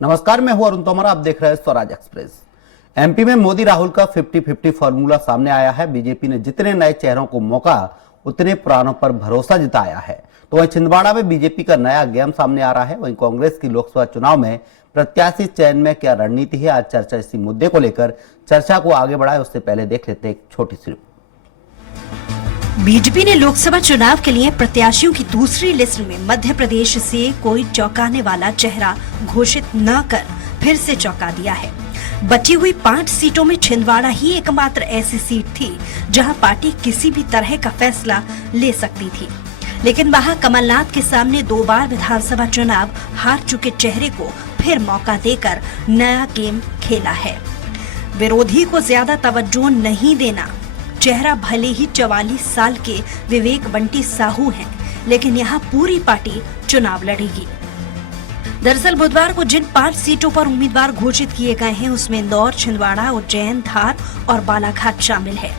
नमस्कार, मैं हूं अरुण तोमर। आप देख रहे हैं स्वराज एक्सप्रेस। एमपी में मोदी राहुल का 50-50 फॉर्मूला सामने आया है। बीजेपी ने जितने नए चेहरों को मौका उतने पुरानों पर भरोसा जताया है। तो वहीं छिंदवाड़ा में बीजेपी का नया गेम सामने आ रहा है। वहीं कांग्रेस की लोकसभा चुनाव में प्रत्याशी चयन में क्या रणनीति है, आज चर्चा इसी मुद्दे को लेकर। चर्चा को आगे बढ़ाए उससे पहले देख लेते हैं एक छोटी सी। बीजेपी ने लोकसभा चुनाव के लिए प्रत्याशियों की दूसरी लिस्ट में मध्य प्रदेश से कोई चौंकाने वाला चेहरा घोषित न कर फिर से चौंका दिया है। बची हुई 5 सीटों में छिंदवाड़ा ही एकमात्र ऐसी सीट थी जहां पार्टी किसी भी तरह का फैसला ले सकती थी, लेकिन वहां कमलनाथ के सामने 2 बार विधानसभा चुनाव हार चुके चेहरे को फिर मौका देकर नया गेम खेला है। विरोधी को ज्यादा तवज्जो नहीं देना। चेहरा भले ही 44 साल के विवेक बंटी साहू हैं, लेकिन यहाँ पूरी पार्टी चुनाव लड़ेगी। दरअसल बुधवार को जिन 5 सीटों पर उम्मीदवार घोषित किए गए हैं उसमें इंदौर, छिंदवाड़ा, उज्जैन, धार और बालाघाट शामिल है।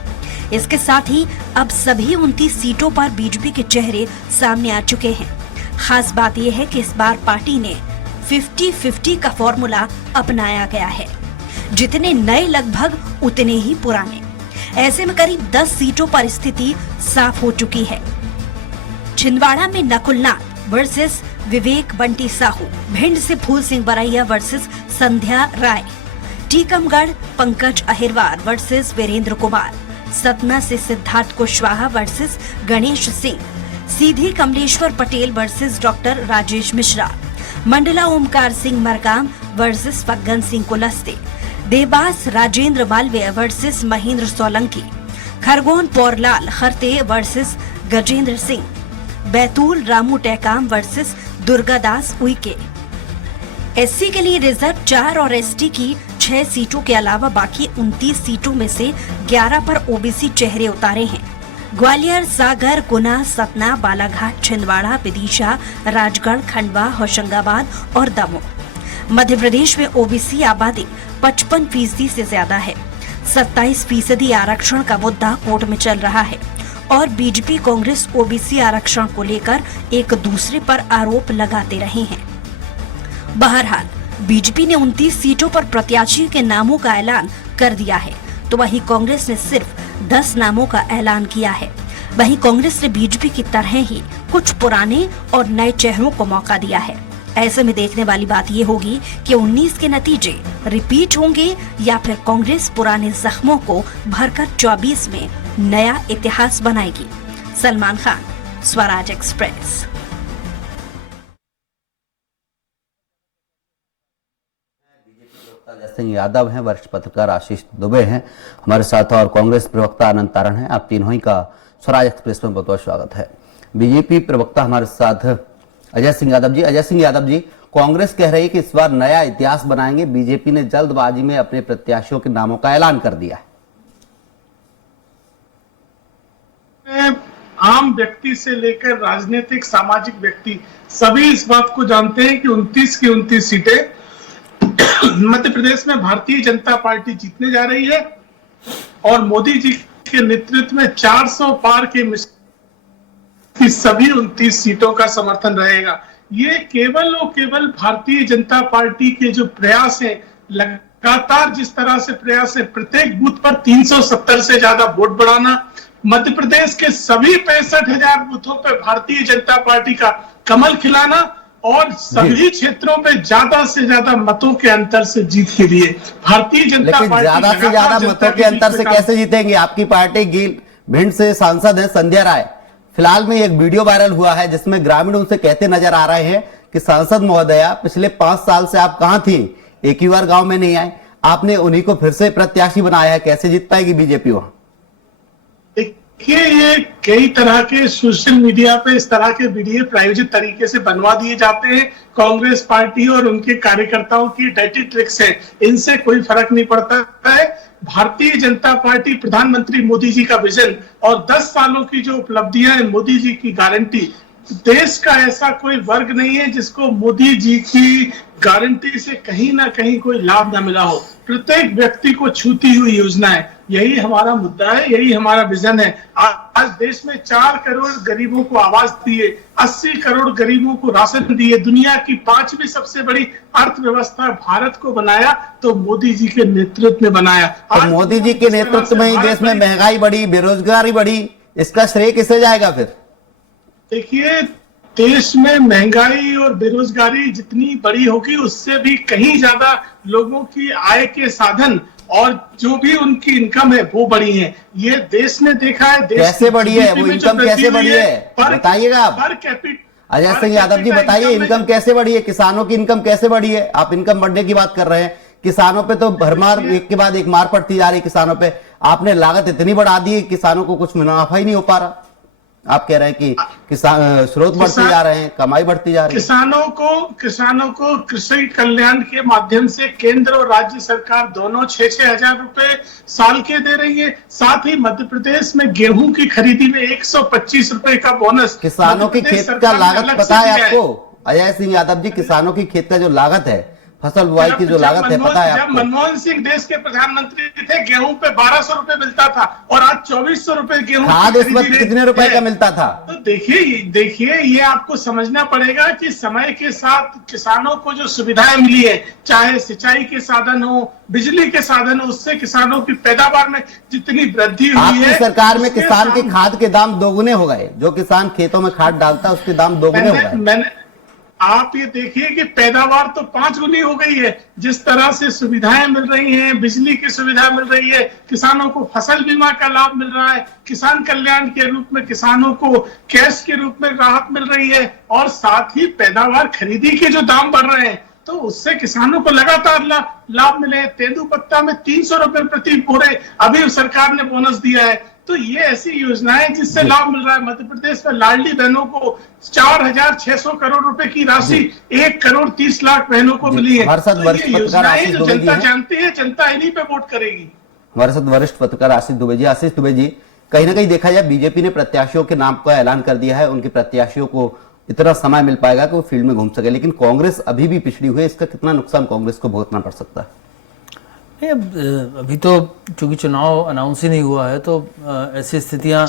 इसके साथ ही अब सभी 29 सीटों पर बीजेपी के चेहरे सामने आ चुके हैं। खास बात यह है कि इस बार पार्टी ने 50-50 का फॉर्मूला अपनाया गया है। जितने नए लगभग उतने ही पुराने। ऐसे में करीब 10 सीटों पर स्थिति साफ हो चुकी है। छिंदवाड़ा में नकुलनाथ वर्सेस विवेक बंटी साहू, भिंड से फूल सिंह बरैया वर्सेस संध्या राय, टीकमगढ़ पंकज अहिरवार वर्सेस वीरेंद्र कुमार, सतना से Siddharth Kushwaha versus Ganesh Singh, Sidhi Kamleshwar Patel versus doctor Rajesh Mishra, Mandla Omkar Singh Markam versus Faggan Singh Kulaste, Dewas Rajendra Malviya versus Mahendra Solanki, Khargone Porlal Kharte versus Gajendra Singh, Betul Ramu Tekam versus Durgadas Uikey. SC के लिए रिजर्व 4 और एसटी की 6 सीटों के अलावा बाकी 29 सीटों में से 11 पर ओबीसी चेहरे उतारे हैं। ग्वालियर, सागर, गुना, सतना, बालाघाट, छिंदवाड़ा, विदिशा, राजगढ़, खंडवा, होशंगाबाद और दमोह। मध्य प्रदेश में ओबीसी आबादी 55% से ज्यादा है। 27% आरक्षण का मुद्दा कोर्ट में चल रहा है और बीजेपी कांग्रेस ओबीसी आरक्षण को लेकर एक दूसरे पर आरोप लगाते रहे हैं। बहरहाल बीजेपी ने 29 सीटों पर प्रत्याशी के नामों का ऐलान कर दिया है, तो वहीं कांग्रेस ने सिर्फ 10 नामों का ऐलान किया है। वहीं कांग्रेस ने बीजेपी की तरह ही कुछ पुराने और नए चेहरों को मौका दिया है। ऐसे में देखने वाली बात ये होगी कि 19 के नतीजे रिपीट होंगे या फिर कांग्रेस पुराने जख्मों को भरकर 24 में नया इतिहास बनाएगी। सलमान खान, स्वराज एक्सप्रेस। अजय सिंह यादव हैं, वरिष्ठ पत्रकार आशीष दुबे हैं हमारे साथ, और कांग्रेस प्रवक्ता अनंत तारण हैं। आप तीनों ही का स्वराज एक्सप्रेस में बहुत बहुत स्वागत है। बीजेपी प्रवक्ता हमारे साथ अजय सिंह यादव जी। अजय सिंह यादव जी, कांग्रेस कह रही है कि इस बार नया इतिहास बनाएंगे। बीजेपी ने जल्दबाजी में अपने प्रत्याशियों के नामों का ऐलान कर दिया है। आम व्यक्ति से लेकर राजनीतिक सामाजिक व्यक्ति सभी इस बात को जानते हैं कि 29 की 29 सीटें मध्य प्रदेश में भारतीय जनता पार्टी जीतने जा रही है और मोदी जी के नेतृत्व में 400 पार के सभी 29 सीटों का समर्थन रहेगा। ये केवल और केवल भारतीय जनता पार्टी के जो प्रयास हैं, लगातार जिस तरह से प्रयास है, प्रत्येक बूथ पर 370 से ज्यादा वोट बढ़ाना, मध्य प्रदेश के सभी 65,000 बूथों पर भारतीय जनता पार्टी का कमल खिलाना और सभी क्षेत्रों में ज्यादा से ज्यादा मतों के अंतर से जीत के लिए भारतीय जनता पार्टी ज्यादा से ज्यादा मतों के अंतर से कैसे जीतेंगे? आपकी पार्टी भिंड से सांसद है संध्या राय। फिलहाल में एक वीडियो वायरल हुआ है जिसमें ग्रामीण उनसे कहते नजर आ रहे हैं कि सांसद महोदया, पिछले 5 साल से आप कहां थी, एक ही बार गांव में नहीं आए, आपने उन्हीं को फिर से प्रत्याशी बनाया है, कैसे जीत पाएगी बीजेपी वहां? देखिए, ये कई तरह के सोशल मीडिया पे इस तरह के वीडियो प्रायोजित तरीके से बनवा दिए जाते हैं। कांग्रेस पार्टी और उनके कार्यकर्ताओं की डर्टी ट्रिक्स है, इनसे कोई फर्क नहीं पड़ता है। भारतीय जनता पार्टी, प्रधानमंत्री मोदी जी का विजन और 10 सालों की जो उपलब्धियां हैं, मोदी जी की गारंटी, देश का ऐसा कोई वर्ग नहीं है जिसको मोदी जी की गारंटी से कहीं ना कहीं कोई लाभ ना मिला हो। प्रत्येक व्यक्ति को छूती हुई योजनाएं, यही हमारा मुद्दा है, यही हमारा विजन है। आज देश में 4 करोड़ गरीबों को आवास दिए, 80 करोड़ गरीबों को राशन दिए, दुनिया की 5वीं सबसे बड़ी अर्थव्यवस्था भारत को बनाया तो मोदी जी के नेतृत्व में बनाया। तो मोदी जी के नेतृत्व में ही देश में महंगाई बढ़ी, बेरोजगारी बढ़ी, इसका श्रेय किसे जाएगा फिर? देखिए, देश में महंगाई और बेरोजगारी जितनी बड़ी होगी उससे भी कहीं ज्यादा लोगों की आय के साधन और जो भी उनकी इनकम है वो बढ़ी है। ये देश ने देखा है। देश कैसे बढ़ी है वो इनकम, कैसे बढ़ी है बताइएगा आप। पर कैपिट अजय सिंह यादव जी बताइए, इनकम कैसे बढ़ी है? किसानों की इनकम कैसे बढ़ी है? आप इनकम बढ़ने की बात कर रहे हैं, किसानों पे तो भरमार एक के बाद एक मार पड़ती जा रही किसानों पे। आपने लागत इतनी बढ़ा दी है, किसानों को कुछ मुनाफा ही नहीं हो पा रहा। आप कह रहे हैं कि किसान स्रोत बढ़ते जा रहे हैं, कमाई बढ़ती जा रही है। किसानों को कृषि कल्याण के माध्यम से केंद्र और राज्य सरकार दोनों 6-6 हजार रुपए साल के दे रही है। साथ ही मध्य प्रदेश में गेहूं की खरीदी में 125 रुपए का बोनस। किसानों की खेत का लागत पता है आपको अजय सिंह यादव जी? किसानों की खेत का जो लागत है, फसल बुआई की जो लागत है, पता है आपको? जब मनमोहन सिंह देश के प्रधानमंत्री थे, गेहूं पे 1200 रुपए मिलता था और आज 2400 रुपए गेहूं। खाद इस वक्त कितने रुपए का मिलता था? तो देखिए ये आपको समझना पड़ेगा कि समय के साथ किसानों को जो सुविधाएं मिली है, चाहे सिंचाई के साधन हो, बिजली के साधन हो, उससे किसानों की पैदावार में जितनी वृद्धि हुई है। आपकी सरकार में किसान के खाद के दाम दोगुने हो गए। जो किसान खेतों में खाद डालता है उसके दाम दोगुने हो गए। आप ये देखिए कि पैदावार तो 5 गुनी हो गई है। जिस तरह से सुविधाएं मिल रही हैं, बिजली की सुविधा मिल रही है, किसानों को फसल बीमा का लाभ मिल रहा है, किसान कल्याण के रूप में किसानों को कैश के रूप में राहत मिल रही है, और साथ ही पैदावार खरीदी के जो दाम बढ़ रहे हैं तो उससे किसानों को लगातार लाभ मिले। तेंदुपत्ता में 300 रुपए प्रति बोरे अभी सरकार ने बोनस दिया है। तो ये ऐसी योजनाएं जिससे लाभ मिल रहा है। मध्य प्रदेश में लाडली बहनों को 4600 करोड़ रुपए की राशि 1 करोड़ 30 लाख बहनों को मिली है। तो ये योजनाएं जो जनता जानती है, जनता इन्हीं पे वोट करेगी। हमारे साथ वरिष्ठ पत्रकार आशीष दुबे जी। आशीष दुबे जी, कहीं ना कहीं देखा जाए बीजेपी ने प्रत्याशियों के नाम का ऐलान कर दिया है, उनके प्रत्याशियों को इतना समय मिल पाएगा कि वो फील्ड में घूम सके, लेकिन कांग्रेस अभी भी पिछड़ी हुई है। इसका कितना नुकसान कांग्रेस को भुगतना पड़ सकता है? अभी तो चूंकि चुनाव अनाउंस ही नहीं हुआ है तो ऐसी स्थितियां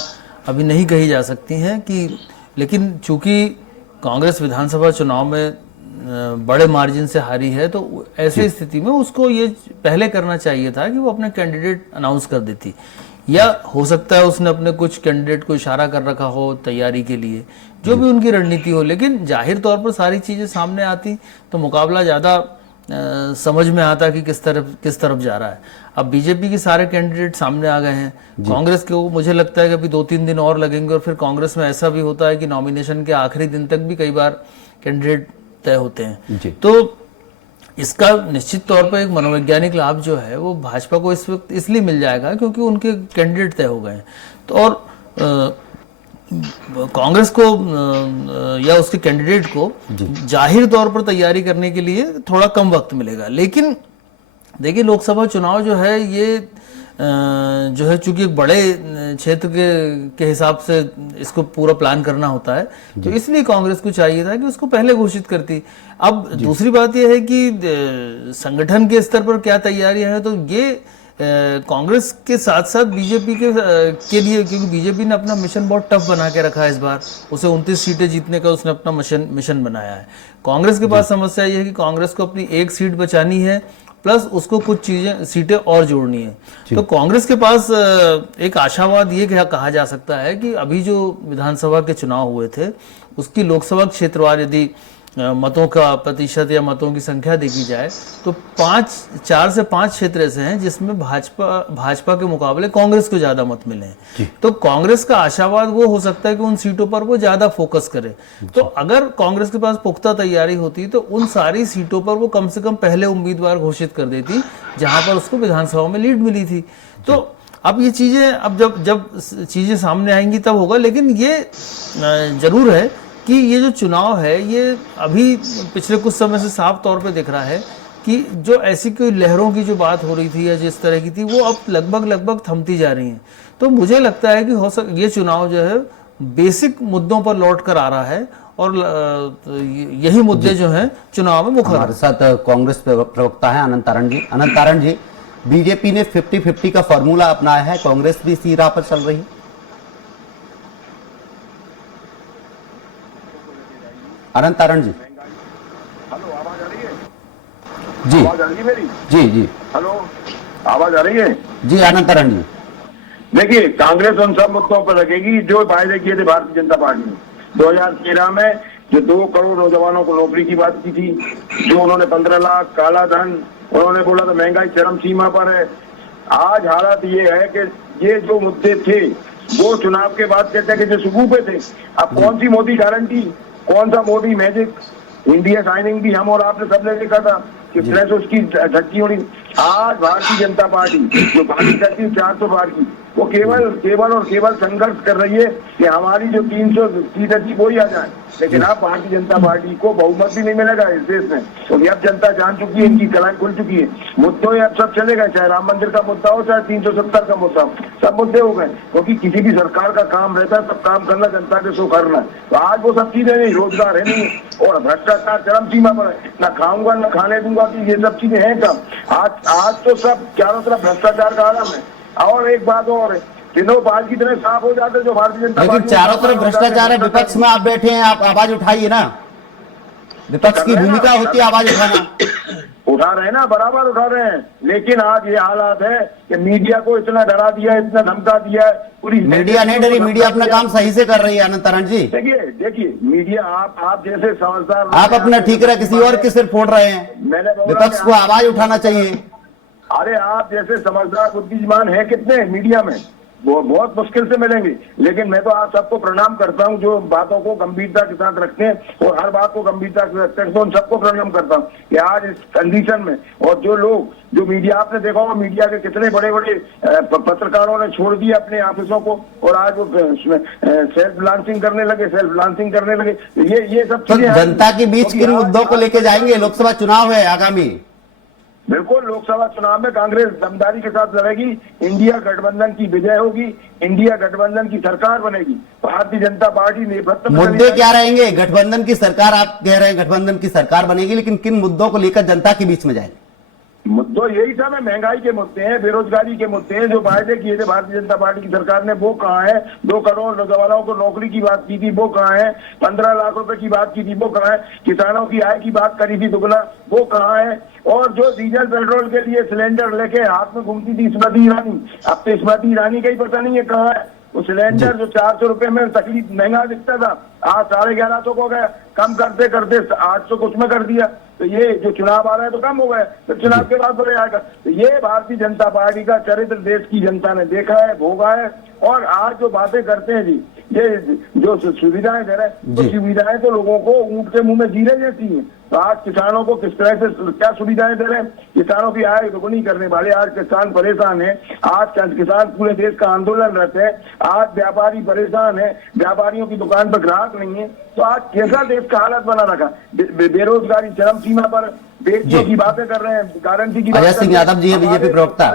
अभी नहीं कही जा सकती हैं कि, लेकिन चूंकि कांग्रेस विधानसभा चुनाव में बड़े मार्जिन से हारी है तो ऐसी स्थिति में उसको ये पहले करना चाहिए था कि वो अपने कैंडिडेट अनाउंस कर देती, या हो सकता है उसने अपने कुछ कैंडिडेट को इशारा कर रखा हो तैयारी के लिए, जो भी उनकी रणनीति हो। लेकिन जाहिर तौर पर सारी चीजें सामने आती तो मुकाबला ज्यादा समझ में आता कि किस तरफ जा रहा है। अब बीजेपी के सारे कैंडिडेट सामने आ गए हैं। कांग्रेस के मुझे लगता है कि अभी 2-3 दिन और लगेंगे, और फिर कांग्रेस में ऐसा भी होता है कि नॉमिनेशन के आखिरी दिन तक भी कई बार कैंडिडेट तय होते हैं। तो इसका निश्चित तौर पर एक मनोवैज्ञानिक लाभ जो है वो भाजपा को इस वक्त इसलिए मिल जाएगा क्योंकि उनके कैंडिडेट तय हो गए हैं। तो और कांग्रेस को या उसके कैंडिडेट को जाहिर तौर पर तैयारी करने के लिए थोड़ा कम वक्त मिलेगा। लेकिन देखिए, लोकसभा चुनाव जो है ये जो है चूंकि एक बड़े क्षेत्र के हिसाब से इसको पूरा प्लान करना होता है, तो इसलिए कांग्रेस को चाहिए था कि उसको पहले घोषित करती। अब दूसरी बात यह है कि संगठन के स्तर पर क्या तैयारियां हैं, तो ये कांग्रेस के साथ साथ बीजेपी के लिए, क्योंकि बीजेपी ने अपना मिशन बहुत टफ बना के रखा है इस बार, उसे 29 सीटें जीतने का उसने अपना मिशन बनाया है। कांग्रेस के पास समस्या ये है कि कांग्रेस को अपनी 1 सीट बचानी है, प्लस उसको कुछ सीटें और जोड़नी है। तो कांग्रेस के पास एक आशावाद ये कहा जा सकता है कि अभी जो विधानसभा के चुनाव हुए थे उसकी लोकसभा क्षेत्रवार यदि मतों का प्रतिशत या मतों की संख्या देखी जाए तो 4 से 5 क्षेत्र ऐसे हैं जिसमें भाजपा के मुकाबले कांग्रेस को ज्यादा मत मिले हैं। तो कांग्रेस का आशावाद वो हो सकता है कि उन सीटों पर वो ज्यादा फोकस करे। तो अगर कांग्रेस के पास पुख्ता तैयारी होती तो उन सारी सीटों पर वो कम से कम पहले उम्मीदवार घोषित कर देती जहां पर उसको विधानसभा में लीड मिली थी। तो अब ये चीजें अब जब चीजें सामने आएंगी तब होगा। लेकिन ये जरूर है कि ये जो चुनाव है ये अभी पिछले कुछ समय से साफ तौर पे दिख रहा है कि जो ऐसी कोई लहरों की जो बात हो रही थी या जिस तरह की थी वो अब लगभग थमती जा रही हैं। तो मुझे लगता है कि ये चुनाव जो है बेसिक मुद्दों पर लौट कर आ रहा है और यही मुद्दे जो हैं चुनाव में मुख्य। हमारे साथ कांग्रेस प्रवक्ता है अनंत तारण जी। अनंत तारण जी, बीजेपी ने 50-50 का फॉर्मूला अपनाया है, कांग्रेस भी इसी राह पर चल रही है। अनंत तारण जी, हेलो, आवाज आ रही है? जी आवाज आ रही है मेरी? जी जी हेलो, आवाज आ रही है? जी अनंत तारण जी, देखिए, कांग्रेस उन सब मुद्दों पर लगेगी जो वायदे किए थे भारतीय जनता पार्टी ने 2013 में, जो 2 करोड़ नौजवानों को नौकरी की बात की थी, जो उन्होंने 15 लाख काला धन, उन्होंने बोला था महंगाई चरम सीमा पर है। आज हालत ये है कि ये जो मुद्दे थे वो चुनाव के बाद कहते हैं कि जो सुगूफे थे। अब कौन सी मोदी गारंटी, कौन सा मोदी मैजिक, इंडिया साइनिंग भी हम और आपने सबने देखा था कि प्रेस उसकी झटकी होनी। आज भारतीय जनता पार्टी जो बाकी करती है 400 पार की, वो केवल और केवल संघर्ष कर रही है कि हमारी जो 300 सीट थी वही आ जाए। लेकिन अब भारतीय जनता पार्टी को बहुमत भी नहीं मिलेगा इस देश में, क्योंकि अब जनता जान चुकी है, इनकी कलाई खुल चुकी है। मुद्दे अब सब चले गए, चाहे राम मंदिर का मुद्दा हो, चाहे 370 का मुद्दा हो, सब मुद्दे हो गए। क्योंकि किसी भी सरकार का काम रहता है सब काम करना, जनता के सो करना है। तो आज वो सब चीजें नहीं, रोजगार है नहीं, और भ्रष्टाचार चरम सीमा पर है। ना खाऊंगा ना खाने दूंगा कि ये सब चीजें हैं कम। आज तो सब चारों तरफ भ्रष्टाचार का आलम है। और एक बात और है, तीनों बाल की तरह साफ हो जाते जो भारतीय जनता लेकिन पार्टी चारों तरफ भ्रष्टाचार है, विपक्ष में आप बैठे हैं, आप आवाज उठाइए ना। विपक्ष की भूमिका होती है आवाज उठाना। उठा रहे हैं ना, बराबर उठा रहे हैं। लेकिन आज ये हालात है कि मीडिया को इतना डरा दिया, इतना धमका दिया है। पूरी मीडिया नहीं डरी, मीडिया अपना काम सही से कर रही है अनंत तारण जी। देखिए मीडिया, आप जैसे समझदार, आप अपना ठीक रहे, किसी और के सिर फोड़ रहे हैं। विपक्ष को आवाज उठाना चाहिए। अरे आप जैसे समझदार बुद्धिमान है कितने मीडिया में, वो बहुत मुश्किल से मिलेंगे। लेकिन मैं तो आप सबको प्रणाम करता हूं जो बातों को गंभीरता के साथ रखते हैं और हर बात को गंभीरता से रखते हैं। तो उन सबको प्रणाम करता हूं कि आज इस कंडीशन में, और जो लोग, जो मीडिया, आपने देखा होगा मीडिया के कितने बड़े बड़े पत्रकारों ने छोड़ दिए अपने ऑफिसों को, और आज वो सेल्फ लॉन्चिंग करने लगे। ये सब तो चीजें जनता के बीच किन मुद्दों को लेके जाएंगे? लोकसभा चुनाव है आगामी। बिल्कुल, लोकसभा चुनाव में कांग्रेस दमदारी के साथ लड़ेगी, इंडिया गठबंधन की विजय होगी, इंडिया गठबंधन की सरकार बनेगी, भारतीय जनता पार्टी नेतृत्व। मुद्दे क्या रहेंगे? गठबंधन की सरकार, आप कह रहे हैं गठबंधन की सरकार बनेगी, लेकिन किन मुद्दों को लेकर जनता के बीच में जाएंगे? मुद्दों यही सब है, महंगाई के मुद्दे हैं, बेरोजगारी के मुद्दे हैं। जो वायदे किए थे भारतीय जनता पार्टी की सरकार ने वो कहाँ है? 2 करोड़ नौजवानों को नौकरी की बात की थी, वो कहाँ है? 15 लाख रुपए की बात की थी, वो कहाँ है? किसानों की आय की बात करी थी दुगना, वो कहाँ है? और जो डीजल पेट्रोल के लिए सिलेंडर लेके हाथ में घूमती थी स्मृति ईरानी, अब तो स्मृति ईरानी का ही पता नहीं है कहाँ है। वो सिलेंडर जो 400 रुपए में तकलीफ महंगा दिखता था, आज 1150 को गया, कम करते करते 800 कुछ में कर दिया। तो ये जो चुनाव आ रहा है तो कम हो गया, तो चुनाव के बाद बढ़ जाएगा। तो ये भारतीय जनता पार्टी का चरित्र देश की जनता ने देखा है, भोगा है। और आज जो बातें करते हैं जी, ये जो सुविधाएं दे रहे हैं, तो सुविधाएं तो लोगों को ऊंट के मुंह में जीरे जैसी हैं। तो आज किसानों को किस तरह से क्या सुविधाएं दे रहे हैं? किसानों की आय दोगुनी करने वाले, आज किसान परेशान है, आज किसान पूरे देश का आंदोलन रहते हैं, आज व्यापारी परेशान है, व्यापारियों की दुकान पर ग्राहक नहीं है। तो आज कैसा देश का हालत बना रखा, बेरोजगारी चरम सीमा पर, बेटियों की बातें कर रहे हैं, गारंटी की। अजय सिंह यादव जी है बीजेपी प्रवक्ता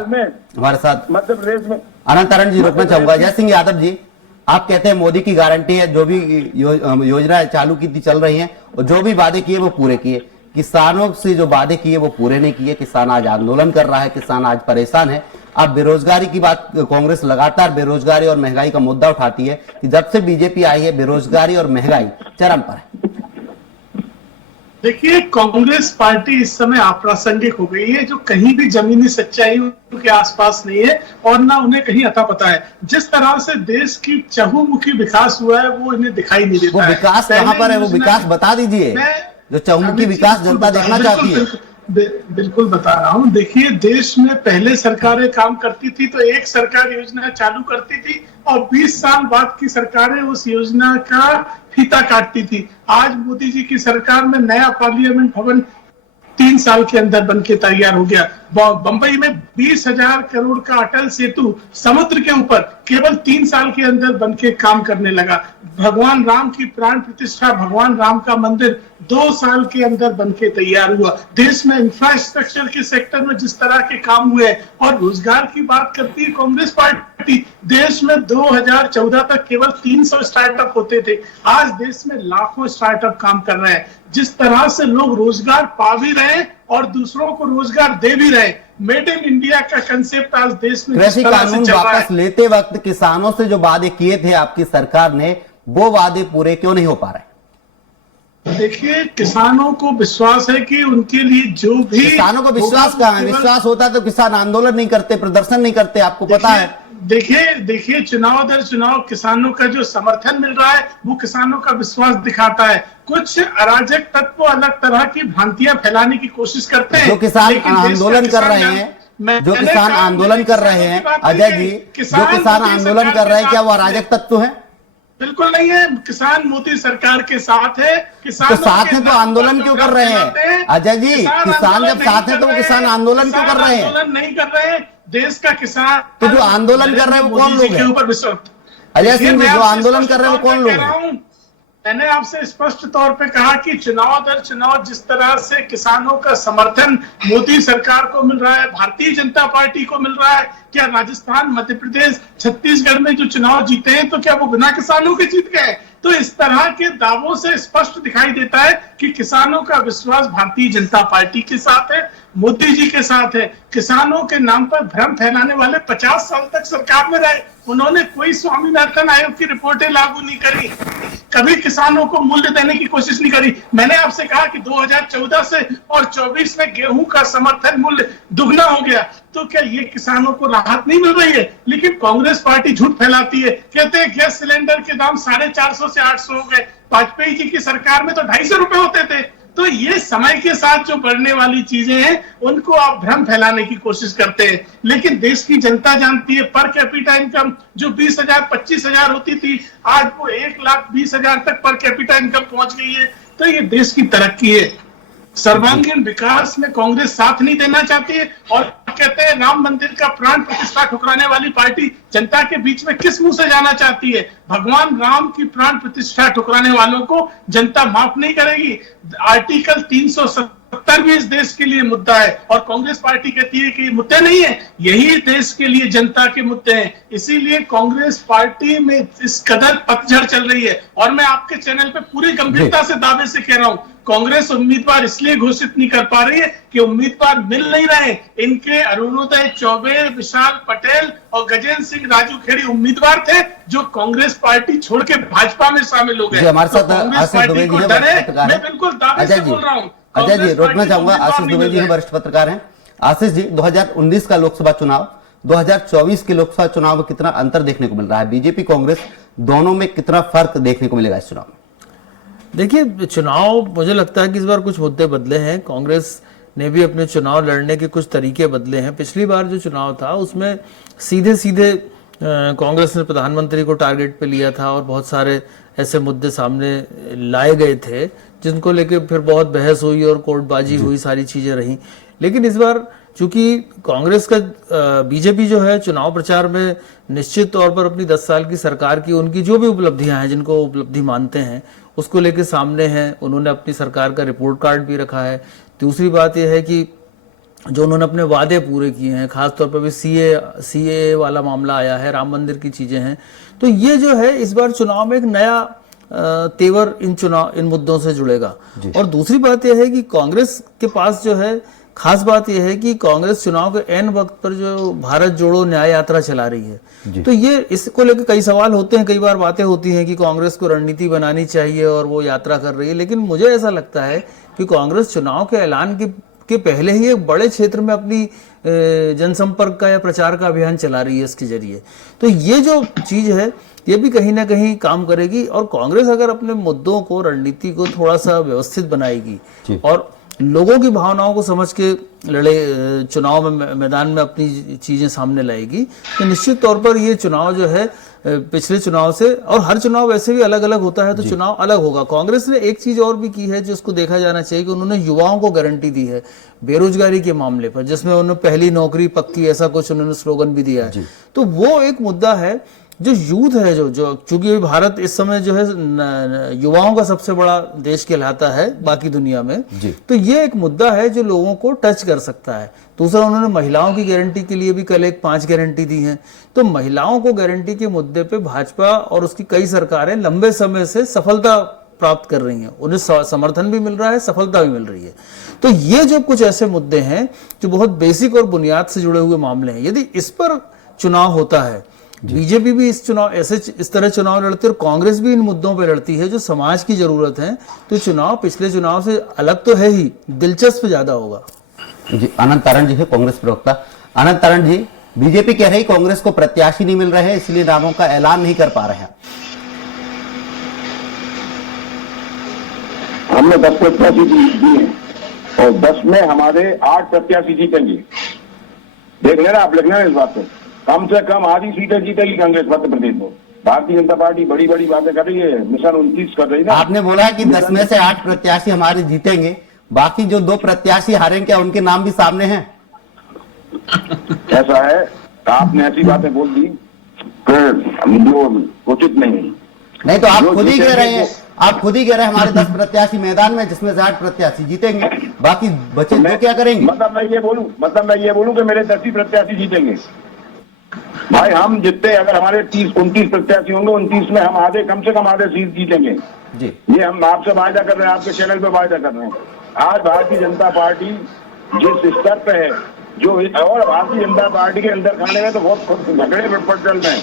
हमारे साथ मध्य प्रदेश में। अनंत तारण जी रोकना चाहूंगा। अजय सिंह यादव जी, आप कहते हैं मोदी की गारंटी है, जो भी योजना चालू की थी चल रही हैं, और जो भी वादे किए वो पूरे किए। किसानों से जो वादे किए वो पूरे नहीं किए। किसान आज आंदोलन कर रहा है, किसान आज परेशान है। अब बेरोजगारी की बात, कांग्रेस लगातार बेरोजगारी और महंगाई का मुद्दा उठाती है कि जब से बीजेपी आई है बेरोजगारी और महंगाई चरम पर है। देखिए, कांग्रेस पार्टी इस समय अप्रासंगिक हो गई है, जो कहीं भी जमीनी सच्चाई के आसपास नहीं है और ना उन्हें कहीं अता पता है। जिस तरह से देश की चहुमुखी विकास हुआ है वो इन्हें दिखाई नहीं देता। वो विकास कहाँ पर है? वो विकास बता दीजिए, जो चहुमुखी विकास जनता देखना चाहती है। बिल्कुल बता रहा हूँ। देखिए, देश में पहले सरकारें काम करती थी तो एक सरकार योजना चालू करती थी और 20 साल बाद की सरकारें उस योजना का फीता काटती थी। आज मोदी जी की सरकार में नया पार्लियामेंट भवन 3 साल के अंदर बनके तैयार हो गया। बंबई में 20,000 करोड़ का अटल सेतु समुद्र के ऊपर केवल 3 साल के अंदर बनके काम करने लगा। भगवान राम की प्राण प्रतिष्ठा, भगवान राम का मंदिर 2 साल के अंदर बनके तैयार हुआ। देश में इंफ्रास्ट्रक्चर के सेक्टर में जिस तरह के काम हुए, और रोजगार की बात करती है कांग्रेस पार्टी, देश में 2014 तक केवल 300 स्टार्टअप होते थे, आज देश में लाखों स्टार्टअप काम कर रहे हैं। जिस तरह से लोग रोजगार पा भी रहे और दूसरों को रोजगार दे भी रहे, मेड इन इंडिया का कंसेप्ट आज देश में जिस कृषि तरह से कानून चल रहा वापस है, लेते वक्त किसानों से जो वादे किए थे आपकी सरकार ने, वो वादे पूरे क्यों नहीं हो पा रहे? देखिए किसानों को विश्वास है कि उनके लिए जो भी किसानों को विश्वास कहाँ है? केवल- विश्वास होता तो किसान आंदोलन नहीं करते, प्रदर्शन नहीं करते, आपको पता है। देखिए चुनाव दर चुनाव किसानों का जो समर्थन मिल रहा है वो किसानों का विश्वास दिखाता है। कुछ अराजक तत्व अलग तरह की भ्रांतियां फैलाने की कोशिश करते हैं। जो किसान लेकिन देश का आंदोलन कर किसान रहे जान- हैं, मैंने जो किसान कहा, आंदोलन कर रहे हैं, अजय जी, जो किसान आंदोलन कर रहे हैं, क्या वो अराजक तत्व हैं? बिल्कुल नहीं है। किसान मोदी सरकार के साथ है। तो साथ में तो आंदोलन क्यों कर रहे हैं? अजय जी, किसान जब साथ है तो वो किसान आंदोलन क्यों कर रहे हैं? आंदोलन नहीं कर रहे हैं। देश का किसान तो जो आंदोलन कर रहे हैं वो कौन मोदी जी लोग के हैं? ऊपर विश्वास। अजय सिंह जी, मैं जो आपसे आंदोलन स्पष्ट कर रहे हैं वो तौर कौन पे लोग कह रहा हैं? हूं। मैंने आपसे स्पष्ट तौर पे कहा कि चुनाव दर चुनाव जिस तरह से किसानों का समर्थन मोदी सरकार को मिल रहा है, भारतीय जनता पार्टी को मिल रहा है, क्या राजस्थान, मध्य प्रदेश, छत्तीसगढ़ में जो चुनाव जीते हैं तो क्या वो बिना किसानों के जीत गए? तो इस तरह के दावों से स्पष्ट दिखाई देता है कि किसानों का विश्वास भारतीय जनता पार्टी के साथ है, मोदी जी के साथ है। किसानों के नाम पर भ्रम फैलाने वाले 50 साल तक सरकार में रहे, उन्होंने कोई स्वामीनाथन आयोग की रिपोर्टें लागू नहीं करी, कभी किसानों को मूल्य देने की कोशिश नहीं करी। मैंने आपसे कहा कि 2014 से और 24 में गेहूं का समर्थन मूल्य दुगना हो गया, तो क्या ये किसानों को राहत नहीं मिल रही है? लेकिन कांग्रेस पार्टी झूठ फैलाती है, कहते हैं गैस सिलेंडर के दाम 450 से 800 हो गए, वाजपेयी जी की सरकार में तो 250 रुपए होते थे। तो ये समय के साथ जो बढ़ने वाली चीजें हैं उनको आप भ्रम फैलाने की कोशिश करते हैं। लेकिन देश की जनता जानती है पर कैपिटा इनकम जो 20,000 25,000 होती थी, आज वो 1,20,000 तक पर कैपिटा इनकम पहुंच गई है। तो ये देश की तरक्की है। सर्वांगीण विकास में कांग्रेस साथ नहीं देना चाहती है और कहते हैं राम मंदिर का प्राण प्रतिष्ठा ठुकराने वाली पार्टी जनता के बीच में किस मुंह से जाना चाहती है? भगवान राम की प्राण प्रतिष्ठा ठुकराने वालों को जनता माफ नहीं करेगी। आर्टिकल 370 भी इस देश के लिए मुद्दा है और कांग्रेस पार्टी कहती है कि ये मुद्दे नहीं है, यही देश के लिए जनता के मुद्दे हैं। इसीलिए कांग्रेस पार्टी में इस कदर पतझड़ चल रही है और मैं आपके चैनल पे पूरी गंभीरता से दावे से कह रहा हूं, कांग्रेस उम्मीदवार इसलिए घोषित नहीं कर पा रही है कि उम्मीदवार मिल नहीं रहे। इनके अरुणोदय चौबे, विशाल पटेल और गजेंद्र सिंह राजू खेड़ी उम्मीदवार थे जो कांग्रेस पार्टी छोड़ के भाजपा में शामिल हो गए। जी, हमारे साथ कांग्रेस आशीष पार्टी दुबे को जी हैं, डर है, वरिष्ठ पत्रकार मैं हैं। बिल्कुल दावे अजय से जी, बोल रहा हूं। अजय जी, कांग्रेस रोकना पार्टी चाहूंगा, को आशीष उम्मीदवार दुबे जी नहीं हैं, वरिष्ठ पत्रकार हैं। आशीष जी, 2019 का लोकसभा चुनाव, 2024 के लोकसभा चुनाव में कितना अंतर देखने को मिल रहा है? बीजेपी कांग्रेस दोनों में कितना फर्क देखने को मिलेगा इस चुनाव में? देखिए, चुनाव मुझे लगता है कि इस बार कुछ मुद्दे बदले हैं। कांग्रेस ने भी अपने चुनाव लड़ने के कुछ तरीके बदले हैं। पिछली बार जो चुनाव था उसमें सीधे सीधे कांग्रेस ने प्रधानमंत्री को टारगेट पे लिया था और बहुत सारे ऐसे मुद्दे सामने लाए गए थे जिनको लेके फिर बहुत बहस हुई और कोर्टबाजी हुई, सारी चीजें रही। लेकिन इस बार चूंकि कांग्रेस का बीजेपी जो है चुनाव प्रचार में निश्चित तौर पर अपनी 10 साल की सरकार की उनकी जो भी उपलब्धियां हैं, जिनको उपलब्धि मानते हैं, उसको लेके सामने हैं। उन्होंने अपनी सरकार का रिपोर्ट कार्ड भी रखा है। दूसरी बात यह है कि जो उन्होंने अपने वादे पूरे किए हैं, खासतौर पर भी सीए वाला मामला आया है, राम मंदिर की चीजें हैं, तो ये जो है इस बार चुनाव में एक नया तेवर इन मुद्दों से जुड़ेगा। और दूसरी बात यह है कि कांग्रेस के पास जो है खास बात यह है कि कांग्रेस चुनाव के एन वक्त पर जो भारत जोड़ो न्याय यात्रा चला रही है, तो ये इसको लेकर कई सवाल होते हैं, कई बार बातें होती हैं कि कांग्रेस को रणनीति बनानी चाहिए और वो यात्रा कर रही है। लेकिन मुझे ऐसा लगता है कि कांग्रेस चुनाव के ऐलान के पहले ही एक बड़े क्षेत्र में अपनी जनसंपर्क का या प्रचार का अभियान चला रही है इसके जरिए। तो ये जो चीज है ये भी कहीं ना कहीं काम करेगी और कांग्रेस अगर अपने मुद्दों को, रणनीति को थोड़ा सा व्यवस्थित बनाएगी और लोगों की भावनाओं को समझ के चुनाव में मैदान में अपनी चीजें सामने लाएगी, तो निश्चित तौर पर ये चुनाव जो है पिछले चुनाव से, और हर चुनाव वैसे भी अलग अलग होता है, तो चुनाव अलग होगा। कांग्रेस ने एक चीज और भी की है जिसको देखा जाना चाहिए कि उन्होंने युवाओं को गारंटी दी है बेरोजगारी के मामले पर, जिसमें उन्होंने पहली नौकरी पक्की ऐसा कुछ उन्होंने स्लोगन भी दिया है। तो वो एक मुद्दा है जो यूथ है, जो चूंकि भारत इस समय जो है युवाओं का सबसे बड़ा देश कहलाता है बाकी दुनिया में, तो ये एक मुद्दा है जो लोगों को टच कर सकता है। दूसरा, उन्होंने महिलाओं की गारंटी के लिए भी कल एक 5 गारंटी दी है। तो महिलाओं को गारंटी के मुद्दे पे भाजपा और उसकी कई सरकारें लंबे समय से सफलता प्राप्त कर रही हैं, उन्हें समर्थन भी मिल रहा है, सफलता भी मिल रही है। तो ये जो कुछ ऐसे मुद्दे हैं जो बहुत बेसिक और बुनियाद से जुड़े हुए मामले हैं, यदि इस पर चुनाव होता है, बीजेपी भी इस तरह चुनाव लड़ती है और कांग्रेस भी इन मुद्दों पर लड़ती है जो समाज की जरूरत है, तो चुनाव पिछले चुनाव से अलग तो है ही, दिलचस्प ज्यादा होगा। जी, आनंद तारण जी है कांग्रेस प्रवक्ता। आनंद तारण जी, बीजेपी कह रही कांग्रेस को प्रत्याशी नहीं मिल रहे हैं, इसलिए नामों का ऐलान नहीं कर पा रहे हैं। हमने 10 प्रत्याशी दिए और 10 में हमारे 8 प्रत्याशी जीतेंगे। देख लेना, आप लिख लेना इस बात पे। कम से कम आधी सीटें जीतेगी कांग्रेस मध्य प्रदेश में। भारतीय जनता पार्टी बड़ी बड़ी बातें कर रही है, मिशन 29 कर रही है। आपने बोला है कि 10 में से 8 प्रत्याशी हमारे जीतेंगे, बाकी जो 2 प्रत्याशी हारेंगे क्या उनके नाम भी सामने हैं? ऐसा है, आपने ऐसी बातें बोल दी जो उचित नहीं। तो आप खुद ही कह रहे हैं, हमारे 10 प्रत्याशी मैदान में, जिसमें से 8 प्रत्याशी जीतेंगे, बाकी बचे 2 क्या करेंगे? मतलब मैं ये बोलूं कि मेरे 10 ही प्रत्याशी जीतेंगे। भाई हम जितने, अगर हमारे 30-29 प्रत्याशी होंगे, 29 में हम आधे, कम से कम आधे सीट जीतेंगे जी। ये हम आपसे वायदा कर रहे हैं, आपके चैनल पे वायदा कर रहे हैं। आज भारतीय जनता पार्टी जिस स्तर पे है, जो और भारतीय जनता पार्टी के अंदर खाने में तो बहुत झगड़े पड़ चल रहे हैं,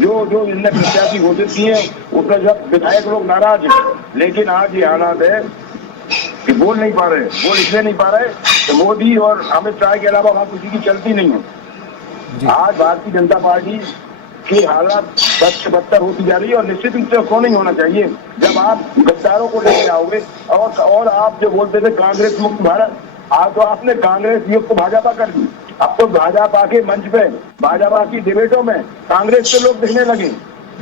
जो इनने प्रत्याशी घोषित किए उसमें जब विधायक लोग नाराज हैं। लेकिन आज ये हालात है कि बोल नहीं पा रहे, बोल इसलिए नहीं पा रहे तो मोदी और अमित शाह के अलावा वहां किसी की चलती नहीं है। आज भारतीय जनता पार्टी की हालात बद से बदतर होती जा रही है और निश्चित रूप से उसको नहीं होना चाहिए। जब आप गद्दारों को लेके आओगे और आप जो बोलते थे कांग्रेस मुक्त भारत, आज तो आपने कांग्रेस युक्त भाजपा कर दी। अब तो भाजपा के मंच पे, भाजपा की डिबेटों में कांग्रेस के लोग दिखने लगे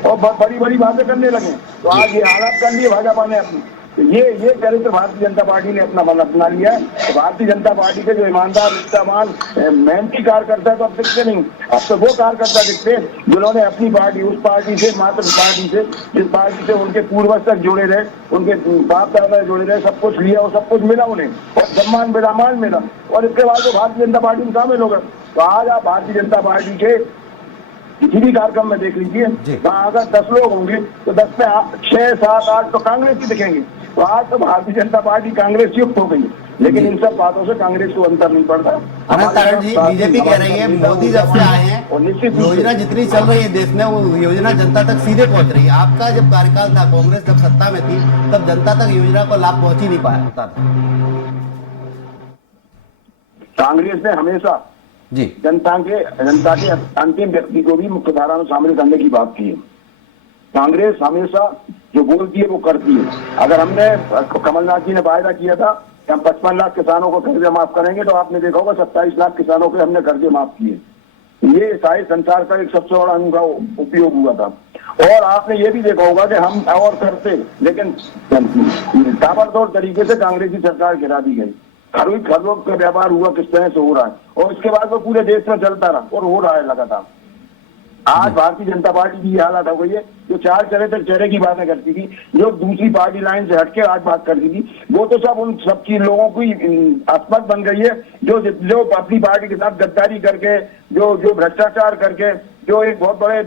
और बड़ी बड़ी बातें करने लगे। तो आज ये हालात कर लिए भाजपा ने अपनी। तो ये चरित्र भारतीय जनता पार्टी ने अपना लिया है। तो भारतीय जनता पार्टी के जो ईमानदार, निष्ठावान, मेहनती कार्यकर्ता तो अब दिखते नहीं। अब तो वो कार्यकर्ता दिखते जिन्होंने अपनी पार्टी, उस पार्टी से, मात्र पार्टी से, जिस पार्टी से उनके पूर्वज तक जुड़े रहे, उनके बाप दादा जुड़े रहे, सब कुछ लिया और सब कुछ मिला उन्हें, और सम्मान मिला, मान मिला, और इसके बाद वो भारतीय जनता पार्टी में शामिल हो गए। तो आज आप भारतीय जनता पार्टी के किसी भी कार्यक्रम में देख लीजिए, वहाँ अगर 10 लोग होंगे तो 10 में 6, 7, 8 तो कांग्रेस ही दिखेंगे। तो आज तो भारतीय जनता पार्टी कांग्रेस युक्त हो गई, लेकिन इन सब बातों से कांग्रेस को अंतर नहीं पड़ता। आनंद तारण जी, बीजेपी कह रही है मोदी जब से आए हैं और निश्चित योजना जितनी चल रही है देश में, वो योजना जनता तक सीधे पहुंच रही है। आपका जब कार्यकाल था, कांग्रेस जब सत्ता में थी, तब जनता तक योजना का लाभ पहुंच ही नहीं पाया था। कांग्रेस ने हमेशा जी जनता के अंतिम व्यक्ति को भी मुख्य धारा में शामिल करने की बात की है। कांग्रेस हमेशा जो बोलती है वो करती है। अगर हमने, कमलनाथ जी ने वायदा किया था कि हम 55 लाख किसानों को कर्जे माफ करेंगे, तो आपने देखा होगा 27 लाख किसानों के हमने कर्जे माफ किए। ये शायद संसार का एक सबसे बड़ा अनूठा उपयोग हुआ था। और आपने ये भी देखा होगा कि हम और करते, लेकिन ताबड़तोड़ तरीके से कांग्रेसी सरकार गिरा दी गई। खरीद खरीद का व्यापार हुआ किस तरह से हो रहा है, और इसके बाद वो पूरे देश में चलता रहा और हो रहा है लगातार। आज भारतीय जनता पार्टी की हालत हो गई है, जो 4 चेहरे की बातें करती थी, जो दूसरी पार्टी लाइन से हटके आज बात करती थी, वो तो सब उन सब की लोगों की अस्पत बन गई है, जो अपनी पार्टी के साथ गद्दारी करके, जो भ्रष्टाचार करके, जो एक बहुत बड़े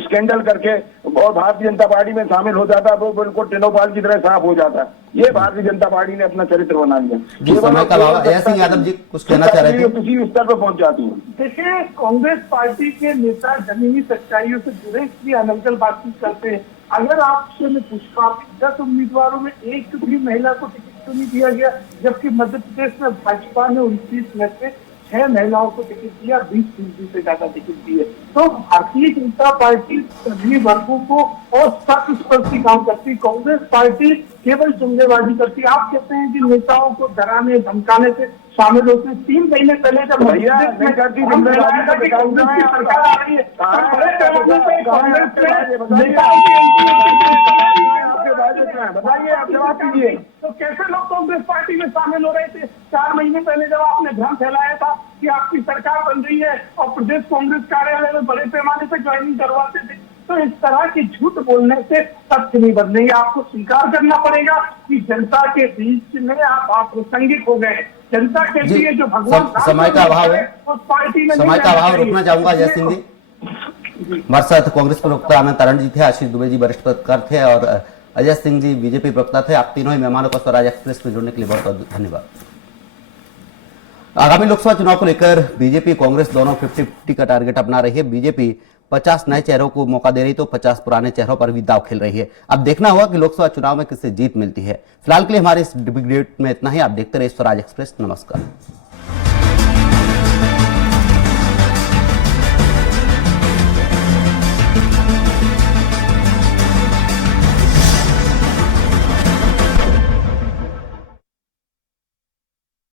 स्कैंडल करके और भारतीय जनता पार्टी में शामिल हो जाता है, वो बिल्कुल टेनोपाल की तरह साफ हो जाता है। ये भारतीय जनता पार्टी ने अपना चरित्र बना लिया। समय का अभाव, जय सिंह यादव जी कुछ कहना चाह रहे थे। किसी भी स्तर पर पहुंच जाती है। देखिए, कांग्रेस पार्टी के नेता जमीनी सच्चाइयों से जुड़े, इसलिए अनर्गल बातचीत करते हैं। अगर आपसे मैं पूछता हूँ, 10 उम्मीदवारों में एक भी महिला को टिकट तो नहीं दिया गया, जबकि मध्य प्रदेश में भाजपा ने 29 में से 6 महिलाओं को टिकट दिया, 20% से ज्यादा टिकट दिए। तो भारतीय जनता पार्टी सभी वर्गों को और सत्स्पर्शी काम करती, कांग्रेस पार्टी केवल जुमलेबाजी करती। आप कहते हैं कि नेताओं को डराने धमकाने से शामिल होते हैं। 3 महीने पहले जब भैया नहीं करती जुमलेबाजी, कांग्रेस की सरकार आ रही है, बड़े पैमाने पे कांग्रेस बताइए, आप जवाब दीजिए। तो कैसे लोग कांग्रेस पार्टी में शामिल हो रहे थे? 4 महीने पहले जब आपने भ्रम फैलाया था कि आपकी सरकार बन रही है और प्रदेश कांग्रेस कार्यालय में बड़े पैमाने पर ज्वाइनिंग करवाते थे, तो इस तरह की झूठ बोलने से तथ्य नहीं बदलेंगे। आपको स्वीकार करना पड़ेगा कि जनता के बीच में आप अप्रासंगिक हो गए। जनता के लिए जो भगवान समय का अभाव है, उस पार्टी में समय का अभाव, रुकना चाहूंगा। जय सिंह जी, हमारे साथ कांग्रेस प्रवक्ता आनंद तारण जी थे, आशीष दुबे जी वरिष्ठ पत्रकार थे, और अजय सिंह जी बीजेपी प्रवक्ता थे। आप तीनों ही मेहमानों का स्वराज एक्सप्रेस में जुड़ने के लिए बहुत बहुत धन्यवाद। आगामी लोकसभा चुनाव को लेकर बीजेपी कांग्रेस दोनों 50-50 का टारगेट अपना रही है। बीजेपी 50 नए चेहरों को मौका दे रही तो 50 पुराने चेहरों पर भी दांव खेल रही है। अब देखना होगा कि लोकसभा चुनाव में किससे जीत मिलती है। फिलहाल के लिए हमारे इस डिबेट में इतना ही। आप देखते रहिए स्वराज एक्सप्रेस। नमस्कार।